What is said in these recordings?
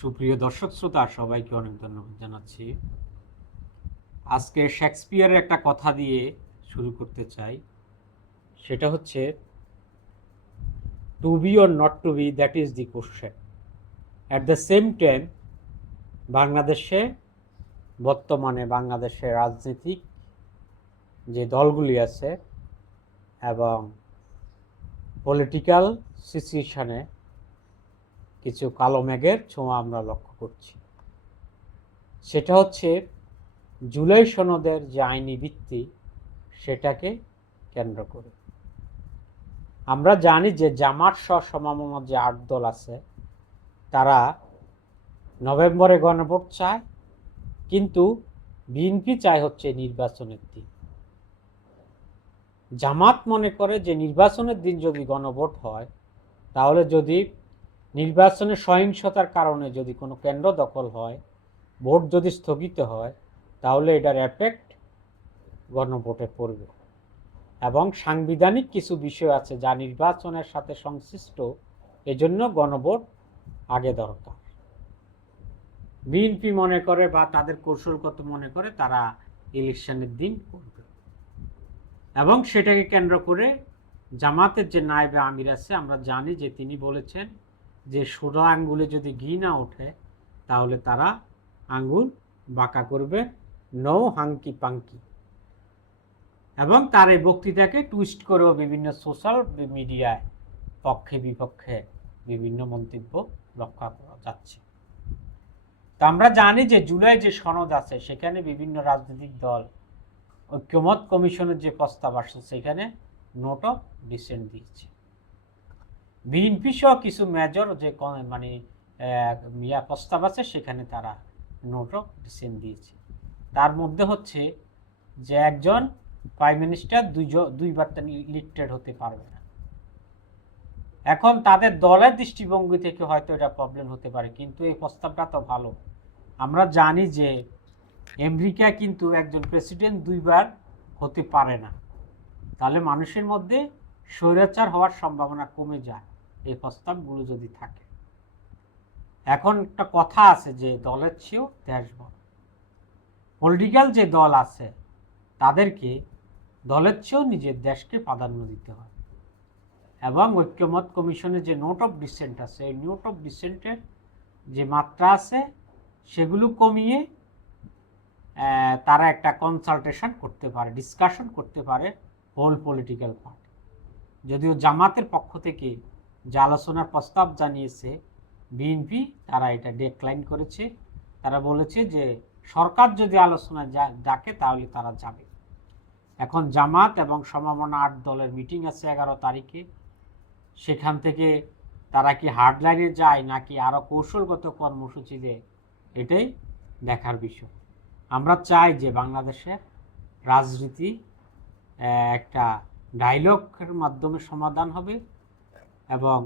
সুপ্রিয় দর্শক শ্রোতা, সবাইকে অনেক ধন্যবাদ জানাচ্ছি। আজকে শেক্সপিয়ারের একটা কথা দিয়ে শুরু করতে চাই। সেটা হচ্ছে to be or not to be that is the question at the same time বাংলাদেশে, বর্তমানে বাংলাদেশের রাজনৈতিক যে দলগুলি আছে এবং পলিটিক্যাল সিচুয়েশনে কিছু কালো মেঘের ছোঁয়া আমরা লক্ষ্য করছি। সেটা হচ্ছে জুলাই সনদের যে আইনি ভিত্তি, সেটাকে কেন্দ্র করে। আমরা জানি যে জামাত সহ সমামত যে আট দল আছে, তারা নভেম্বরে গণভোট চায়, কিন্তু বিএনপি চায় হচ্ছে নির্বাচনের দিন। জামাত মনে করে যে নির্বাচনের দিন যদি গণভোট হয়, তাহলে যদি নির্বাচনে সহিংসতার কারণে যদি কোনো কেন্দ্র দখল হয়, ভোট যদি স্থগিত হয়, তাহলে এটার এফেক্ট গণভোটে পড়বে। এবং সাংবিধানিক কিছু বিষয় আছে যা নির্বাচনের সাথে সংশ্লিষ্ট, এজন্য গণভোট আগে দরকার। বিএনপি মনে করে বা তাদের কৌশলগত মনে করে তারা ইলেকশনের দিন করবে। এবং সেটাকে কেন্দ্র করে জামাতের যে নায়েবে আমির আছে, আমরা জানি যে তিনি বলেছেন যে সোজা আঙ্গুলে যদি ঘি না ওঠে, তাহলে তারা আঙ্গুল বাঁকা করবে নৌ হাঙ্কি পাঙ্কি। এবং তার এই বক্তৃতাকে টুইস্ট করেও বিভিন্ন সোশ্যাল মিডিয়ায় পক্ষে বিপক্ষে বিভিন্ন মন্তব্য রক্ষা করা যাচ্ছে। তো আমরা জানি যে জুলাই যে সনদ আছে, সেখানে বিভিন্ন রাজনৈতিক দল, ঐক্যমত কমিশনের যে প্রস্তাব আসছে, সেখানে নোট অফ ডিসেন্ট দিয়েছে। বিএনপি সহ কিছু মেজর যে মানে ইয়া প্রস্তাব আছে, সেখানে তারা নোট অফ ডিসেন্ট দিয়েছে। তার মধ্যে হচ্ছে যে একজন প্রাইম মিনিস্টার দুইবার ইলেক্টেড হতে পারবে না। এখন তাদের দলের দৃষ্টিভঙ্গি থেকে হয়তো এটা প্রবলেম হতে পারে, কিন্তু এই প্রস্তাবটা তো ভালো। আমরা জানি যে আমেরিকা কিন্তু একজন প্রেসিডেন্ট দুইবার হতে পারে না। তাহলে মানুষের মধ্যে স্বৈরাচার হওয়ার সম্ভাবনা কমে যায়। এই প্রস্তাবগুলো যদি থাকে। এখন একটা কথা আছে যে দলের চেয়েও দেশ বড়। পলিটিক্যাল যে দল আছে, তাদেরকে দলের চেয়েও নিজের দেশকে প্রাধান্য দিতে হয়। এবং ঐক্যমত কমিশনের যে নোট অফ ডিসেন্ট আছে, এই নোট অফ ডিসেন্টের যে মাত্রা আছে, সেগুলো কমিয়ে তারা একটা কনসালটেশন করতে পারে ডিসকাশন করতে পারে হোল পলিটিক্যাল পার্টি যদিও জামাতের পক্ষ থেকে যে আলোচনার প্রস্তাব জানিয়েছে বিএনপি, তারা এটা ডেক্লাইন করেছে। তারা বলেছে যে সরকার যদি আলোচনা ডাকে তাহলে তারা যাবে। এখন জামাত এবং সমমনা আট দলের মিটিং আছে এগারো তারিখে। সেখান থেকে তারা কি হার্ডলাইনে যায় নাকি আরও কৌশলগত কর্মসূচি দেয়, এটাই দেখার বিষয়। আমরা চাই যে বাংলাদেশের রাজনীতি একটা ডায়লগের মাধ্যমে সমাধান হবে। এবং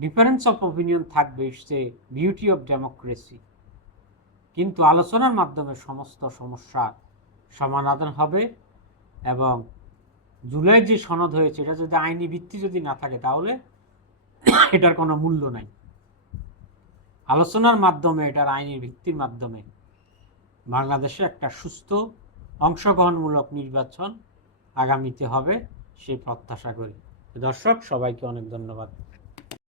ডিফারেন্স অফ ওপিনিয়ন থাকবে এ বিউটি অফ ডেমোক্রেসি কিন্তু আলোচনার মাধ্যমে সমস্ত সমস্যা সমাধান হবে এবং জুলাই যে সনদ হয়েছে, এটা যদি আইনি ভিত্তি যদি না থাকে, তাহলে এটার কোনো মূল্য নাই। আলোচনার মাধ্যমে, এটার আইনি ভিত্তির মাধ্যমে বাংলাদেশে একটা সুস্থ, অংশগ্রহণমূলক নির্বাচন আগামীতে হবে, সে প্রত্যাশা করি। দর্শক সবাইকে অনেক ধন্যবাদ।